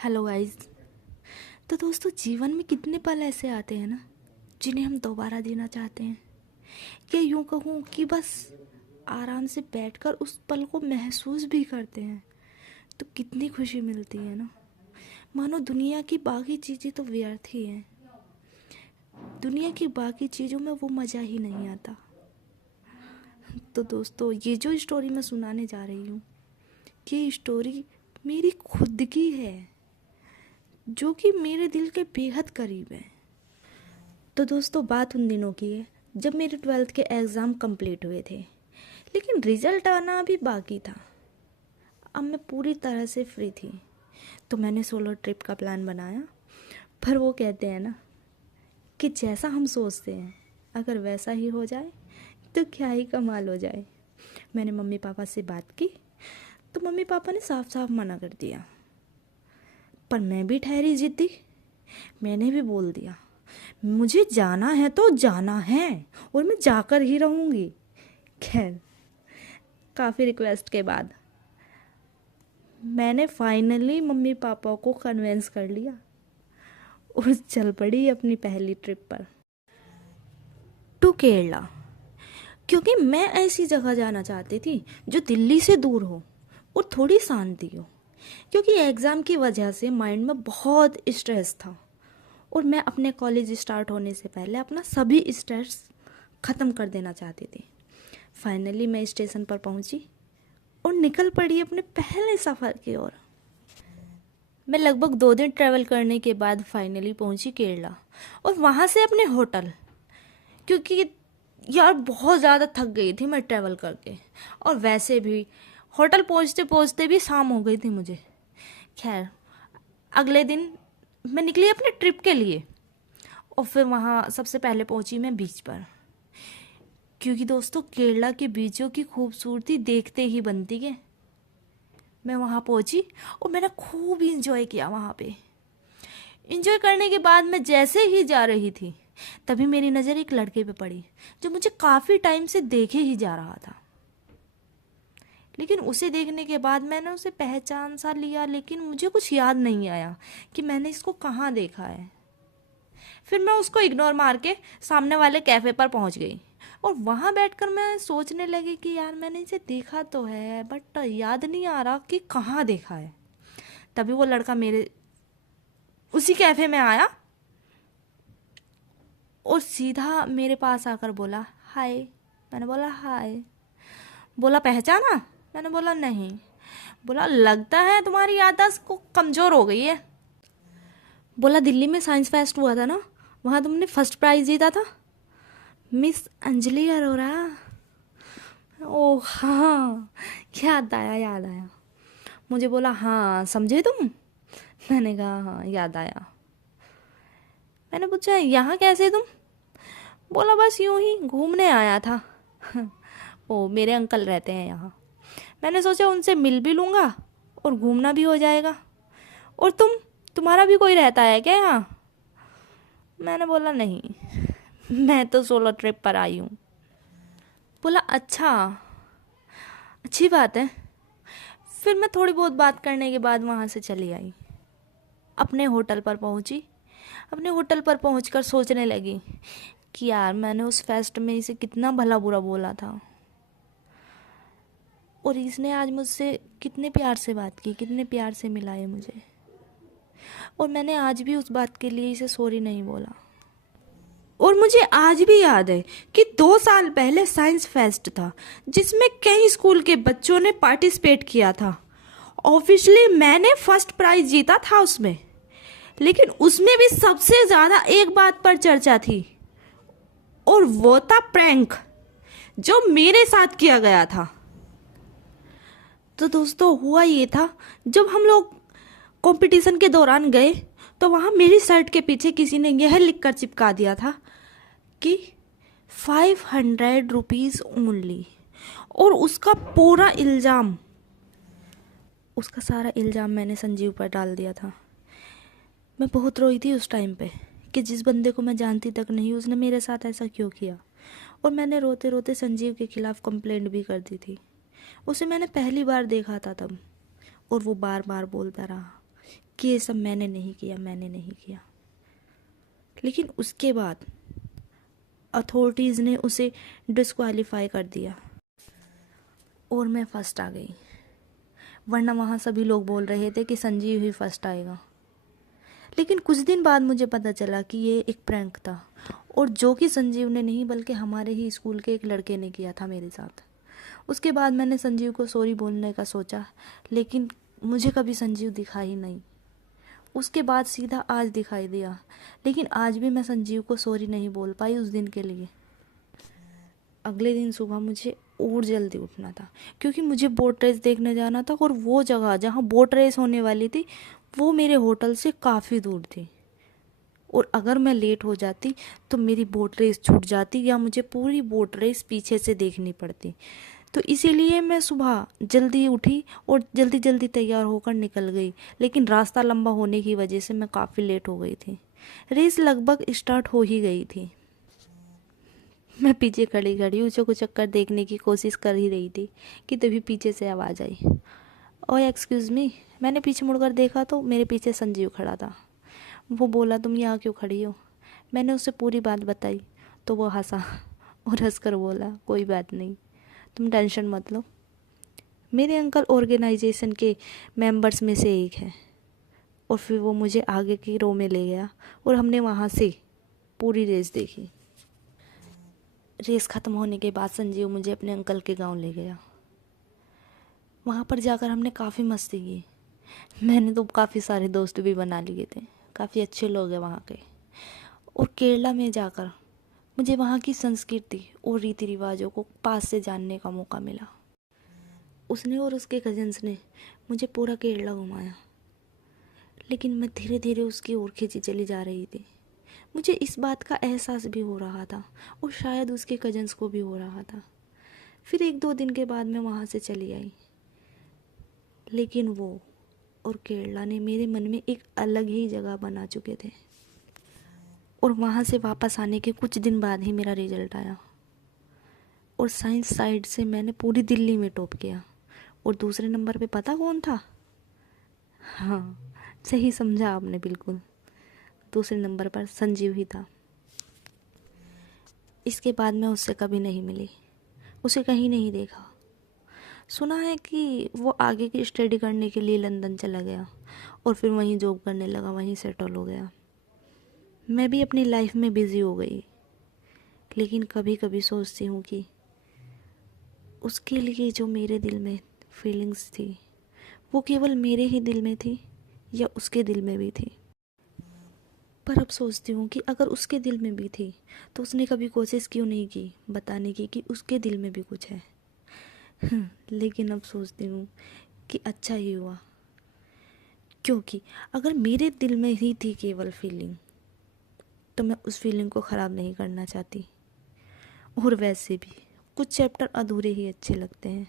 Hello guys. तो दोस्तों, जीवन में कितने पल ऐसे आते हैं ना जिन्हें हम दोबारा जीना चाहते हैं, या यूं कहूँ कि बस आराम से बैठकर उस पल को महसूस भी करते हैं तो कितनी खुशी मिलती है ना। मानो दुनिया की बाकी चीज़ें तो व्यर्थ ही हैं, दुनिया की बाकी चीज़ों में वो मज़ा ही नहीं आता। तो दोस्तों, ये जो स्टोरी मैं सुनाने जा रही हूँ, ये स्टोरी मेरी खुद की है, जो कि मेरे दिल के बेहद करीब है। तो दोस्तों, बात उन दिनों की है जब मेरे 12th के एग्ज़ाम कंप्लीट हुए थे, लेकिन रिज़ल्ट आना अभी बाकी था। अब मैं पूरी तरह से फ्री थी, तो मैंने सोलो ट्रिप का प्लान बनाया। पर वो कहते हैं ना कि जैसा हम सोचते हैं अगर वैसा ही हो जाए तो क्या ही कमाल हो जाए। मैंने मम्मी पापा से बात की तो मम्मी पापा ने साफ साफ मना कर दिया, पर मैं भी ठहरी जिद्दी। मैंने भी बोल दिया मुझे जाना है तो जाना है और मैं जाकर ही रहूँगी। खैर, काफ़ी रिक्वेस्ट के बाद मैंने फाइनली मम्मी पापा को कन्विंस कर लिया और चल पड़ी अपनी पहली ट्रिप पर, टू केरला। क्योंकि मैं ऐसी जगह जाना चाहती थी जो दिल्ली से दूर हो और थोड़ी शांति हो, क्योंकि एग्ज़ाम की वजह से माइंड में बहुत स्ट्रेस था और मैं अपने कॉलेज स्टार्ट होने से पहले अपना सभी स्ट्रेस ख़त्म कर देना चाहती थी। फाइनली मैं स्टेशन पर पहुंची और निकल पड़ी अपने पहले सफ़र की ओर। मैं लगभग 2 दिन ट्रैवल करने के बाद फाइनली पहुंची केरला और वहां से अपने होटल, क्योंकि यार बहुत ज़्यादा थक गई थी मैं ट्रैवल करके, और वैसे भी होटल पहुंचते पहुंचते भी शाम हो गई थी मुझे। खैर, अगले दिन मैं निकली अपने ट्रिप के लिए और फिर वहाँ सबसे पहले पहुंची मैं बीच पर, क्योंकि दोस्तों केरला के बीचों की खूबसूरती देखते ही बनती है। मैं वहाँ पहुंची और मैंने खूब इंजॉय किया वहाँ पे। इंजॉय करने के बाद मैं जैसे ही जा रही थी तभी मेरी नज़र एक लड़के पे पड़ी जो मुझे काफ़ी टाइम से देखे ही जा रहा था। लेकिन उसे देखने के बाद मैंने उसे पहचान सा लिया, लेकिन मुझे कुछ याद नहीं आया कि मैंने इसको कहाँ देखा है। फिर मैं उसको इग्नोर मार के सामने वाले कैफ़े पर पहुंच गई और वहाँ बैठकर मैं सोचने लगी कि यार मैंने इसे देखा तो है, बट याद नहीं आ रहा कि कहाँ देखा है। तभी वो लड़का मेरे उसी कैफ़े में आया और सीधा मेरे पास आकर बोला हाय। मैंने बोला हाय। बोला पहचाना? मैंने बोला नहीं। बोला लगता है तुम्हारी याददाश्त को कमज़ोर हो गई है। बोला दिल्ली में साइंस फेस्ट हुआ था ना, वहाँ तुमने फर्स्ट प्राइज़ जीता था, मिस अंजलि अरोरा। ओह हाँ, याद आया याद आया। मुझे बोला हाँ समझे तुम? मैंने कहा हाँ याद आया। मैंने पूछा यहाँ कैसे तुम? बोला बस यूं ही घूमने आया था। ओ मेरे अंकल रहते हैं यहाँ, मैंने सोचा उनसे मिल भी लूँगा और घूमना भी हो जाएगा। और तुम्हारा भी कोई रहता है क्या यहाँ? मैंने बोला नहीं, मैं तो सोलो ट्रिप पर आई हूँ। बोला अच्छा, अच्छी बात है। फिर मैं थोड़ी बहुत बात करने के बाद वहाँ से चली आई। अपने होटल पर पहुँची। अपने होटल पर पहुँचकर सोचने लगी कि यार मैंने उस फेस्ट में इसे कितना भला बुरा बोला था और इसने आज मुझसे कितने प्यार से बात की, कितने प्यार से मिलाए मुझे, और मैंने आज भी उस बात के लिए इसे सॉरी नहीं बोला। और मुझे आज भी याद है कि 2 साल पहले साइंस फेस्ट था जिसमें कई स्कूल के बच्चों ने पार्टिसिपेट किया था। ऑब्वियसली मैंने फर्स्ट प्राइज जीता था उसमें, लेकिन उसमें भी सबसे ज़्यादा एक बात पर चर्चा थी और वो था प्रैंक जो मेरे साथ किया गया था। तो दोस्तों हुआ ये था, जब हम लोग कंपटीशन के दौरान गए तो वहाँ मेरी शर्ट के पीछे किसी ने यह लिख कर चिपका दिया था कि 500 रुपीज़ ओनली, और उसका सारा इल्ज़ाम मैंने संजीव पर डाल दिया था। मैं बहुत रोई थी उस टाइम पे कि जिस बंदे को मैं जानती तक नहीं उसने मेरे साथ ऐसा क्यों किया, और मैंने रोते रोते संजीव के खिलाफ़ कंप्लेंट भी कर दी थी। उसे मैंने पहली बार देखा था तब, और वो बार बार बोलता रहा कि ये सब मैंने नहीं किया, मैंने नहीं किया। लेकिन उसके बाद अथॉरिटीज़ ने उसे डिस्क्वालीफाई कर दिया और मैं फर्स्ट आ गई। वरना वहाँ सभी लोग बोल रहे थे कि संजीव ही फर्स्ट आएगा। लेकिन कुछ दिन बाद मुझे पता चला कि ये एक प्रैंक था, और जो कि संजीव ने नहीं बल्कि हमारे ही स्कूल के एक लड़के ने किया था मेरे साथ। उसके बाद मैंने संजीव को सॉरी बोलने का सोचा, लेकिन मुझे कभी संजीव दिखा ही नहीं। उसके बाद सीधा आज दिखाई दिया, लेकिन आज भी मैं संजीव को सॉरी नहीं बोल पाई उस दिन के लिए। अगले दिन सुबह मुझे और जल्दी उठना था, क्योंकि मुझे बोट रेस देखने जाना था, और वो जगह जहाँ बोट रेस होने वाली थी वो मेरे होटल से काफ़ी दूर थी, और अगर मैं लेट हो जाती तो मेरी बोट रेस छूट जाती या मुझे पूरी बोट रेस पीछे से देखनी पड़ती। तो इसीलिए मैं सुबह जल्दी उठी और जल्दी जल्दी तैयार होकर निकल गई, लेकिन रास्ता लंबा होने की वजह से मैं काफ़ी लेट हो गई थी। रेस लगभग स्टार्ट हो ही गई थी। मैं पीछे खड़ी खड़ी ऊँचों को चक्कर देखने की कोशिश कर ही रही थी कि तभी पीछे से आवाज़ आई, ओए एक्सक्यूज़ मी। मैंने पीछे मुड़कर देखा तो मेरे पीछे संजीव खड़ा था। वो बोला, तुम यहाँ क्यों खड़ी हो? मैंने उसे पूरी बात बताई तो वो हंसा और हंसकर बोला, कोई बात नहीं, तुम टेंशन मत लो, मेरे अंकल ऑर्गेनाइजेशन के मेंबर्स में से एक है। और फिर वो मुझे आगे की रो में ले गया और हमने वहाँ से पूरी रेस देखी। रेस ख़त्म होने के बाद संजीव मुझे अपने अंकल के गांव ले गया। वहाँ पर जाकर हमने काफ़ी मस्ती की। मैंने तो काफ़ी सारे दोस्त भी बना लिए थे, काफ़ी अच्छे लोग हैं वहाँ के। और केरला में जाकर मुझे वहाँ की संस्कृति और रीति रिवाजों को पास से जानने का मौका मिला। उसने और उसके कज़न्स ने मुझे पूरा केरला घुमाया, लेकिन मैं धीरे धीरे उसकी ओर खींची चली जा रही थी। मुझे इस बात का एहसास भी हो रहा था और शायद उसके कज़न्स को भी हो रहा था। फिर 1-2 दिन के बाद मैं वहाँ से चली आई, लेकिन वो और केरला ने मेरे मन में एक अलग ही जगह बना चुके थे। और वहाँ से वापस आने के कुछ दिन बाद ही मेरा रिजल्ट आया, और साइंस साइड से मैंने पूरी दिल्ली में टॉप किया। और दूसरे नंबर पे पता कौन था? हाँ, सही समझा आपने बिल्कुल, दूसरे नंबर पर संजीव ही था। इसके बाद मैं उससे कभी नहीं मिली, उसे कहीं नहीं देखा। सुना है कि वो आगे की स्टडी करने के लिए लंदन चला गया और फिर वहीं जॉब करने लगा, वहीं सेटल हो गया। मैं भी अपनी लाइफ में बिज़ी हो गई, लेकिन कभी कभी सोचती हूँ कि उसके लिए जो मेरे दिल में फीलिंग्स थी वो केवल मेरे ही दिल में थी या उसके दिल में भी थी। पर अब सोचती हूँ कि अगर उसके दिल में भी थी तो उसने कभी कोशिश क्यों नहीं की बताने की कि उसके दिल में भी कुछ है। लेकिन अब सोचती हूँ कि अच्छा ही हुआ, क्योंकि अगर मेरे दिल में ही थी केवल फीलिंग तो मैं उस फीलिंग को ख़राब नहीं करना चाहती। और वैसे भी कुछ चैप्टर अधूरे ही अच्छे लगते हैं।